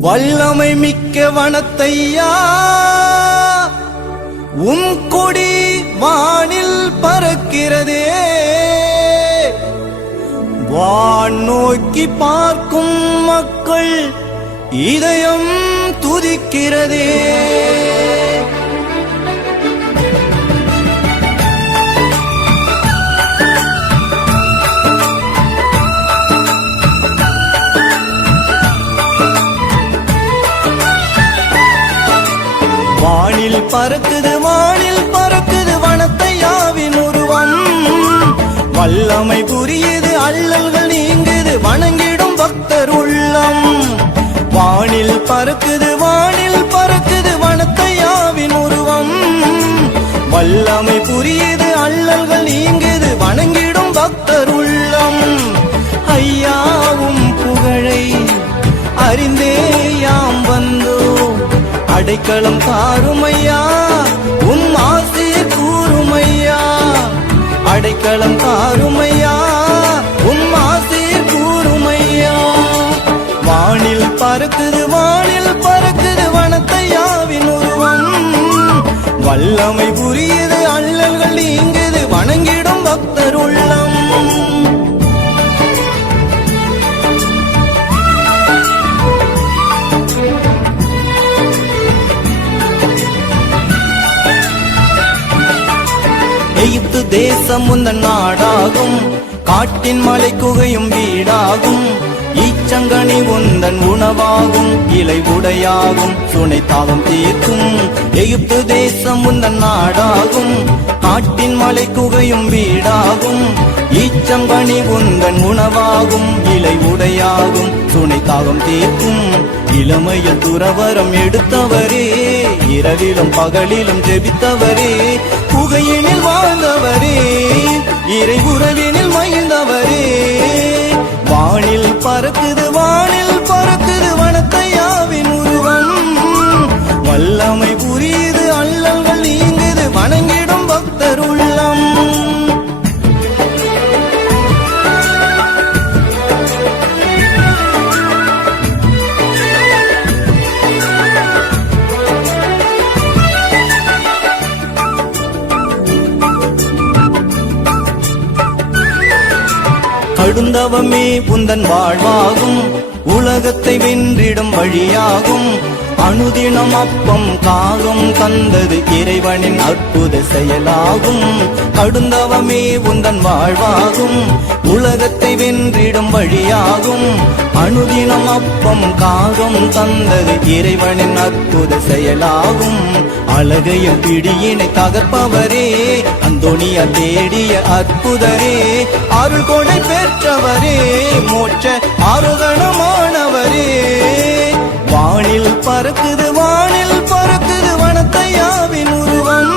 வல்லமை மிக்க வனத்தையா? உம் கொடி வானில் பறக்கிறதே. வான் நோக்கி பார்க்கும் மக்கள் இதயம் துதிக்கிறதே. வானில் பறக்குது வானில் பறக்குது வனத்தை யாவின் உருவம். வல்லமை புரியுது அல்லல்கள் நீங்குது வணங்கிடும் பக்தர் உள்ளம். வானில் பறக்குது அடைக்கலம் தாருமையா? உம் ஆசிர் கூறுமையா? அடைக்கலம் தாருமையா? உம் ஆசிர் கூறுமையா? வானில் பறக்குது வானில் பறக்குது வனத்தையாவின் உருவம். வல்லமை புரிய தேசம் உந்தன் நாடாகும். காட்டின் மலை குகையும் வீடாகும். ஈச்சங்கனி உந்தன் உணவாகும். இலை உடையாகும். சுனை தாவம் தீர்க்கும். எகிப்து தேசம் உந்தன் நாடாகும். காட்டின் மலை குகையும் வீடாகும். ஈச்சங்கனி உந்தன் உணவாகும். இலை உடையாகும். சுனை தாகம் தீர்க்கும். இளமையில் துறவரம் எடுத்தவரே. இரவிலும் பகலிலும் ஜெபித்தவரே. புகையினில் வாழ்ந்தவரே இறை உறவினில் மகிழ்ந்தவரே வானில் பறக்குது வானில் பறக்குது வனத்தையாவின் உருவம். வல்லமை நடுந்தவமே புந்தன் வாழ்வாகும். உலகத்தை வென்றிடும் வழியாகும். அனுதினம் அப்பம் காகம் தந்தது இறைவனின் அற்புத செயலாகும். கடுந்தவமே உந்தன் வாழ்வாகும். உலகத்தை வென்றிடும் வழியாகும். அனுதினம் அப்பம் காகம் தந்தது இறைவனின் அற்புத செயலாகும். அழகையும் பிடியினை தகர்ப்பவரே. அந்தோனியா தேடிய அற்புதரே அருள் கொடை பெற்றவரே மோட்ச ஆரோகணமானவரே. வானில் பறக்குது வானில் பறக்குது வனத்தையாவின் உருவம்.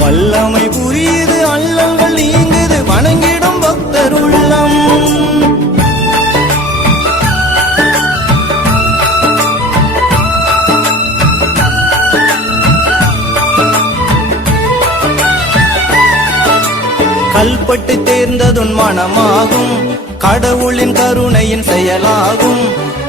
வல்லமை புரியுது அல்லங்கள் நீங்குது வணங்கிடும் பக்தர் கல்பட்டு தேர்ந்ததுன் மனமாகும். கடவுளின் கருணையின் செயலாகும்.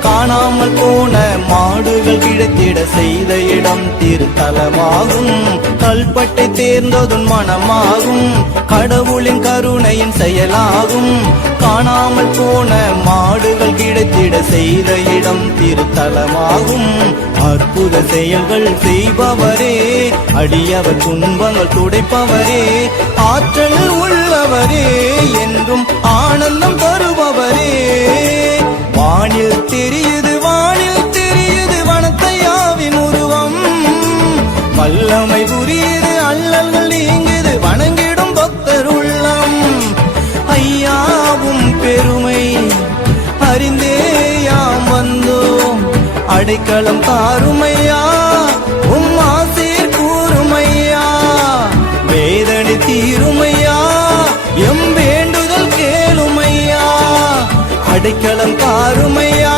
காணாமல் போன மாடுகள் கிழத்திட செய்த இடம் திருத்தலமாகும். கல்பட்டை தேர்ந்ததுன் மனமாகும். கடவுளின் கருணையின் செயலாகும். காணாமல் போன மாடுகள் கிடைத்திட செய்த இடம் திருத்தலமாகும். அற்புத செயல்கள் செய்பவரே அடியவர் துன்பங்கள் துடைப்பவரே ஆற்றல் உள்ளவரே என்றும் ஆனந்தம் தருபவரே. வானில் தெரியுது வானில் தெரியுது வனத்தையாவின் உருவம் வல்லமை புரியுது அல்லல்கள் நீங்குது வணங்கிடும் பக்தர் உள்ளம். ஐயாவும் பெருமை அறிந்தே யாம் வந்தோம். அடைக்கலம் தாருமையா அடைக்கலம் பாருமையா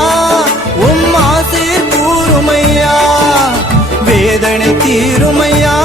உம் ஆசை கூறுமையா வேதனை தீருமையா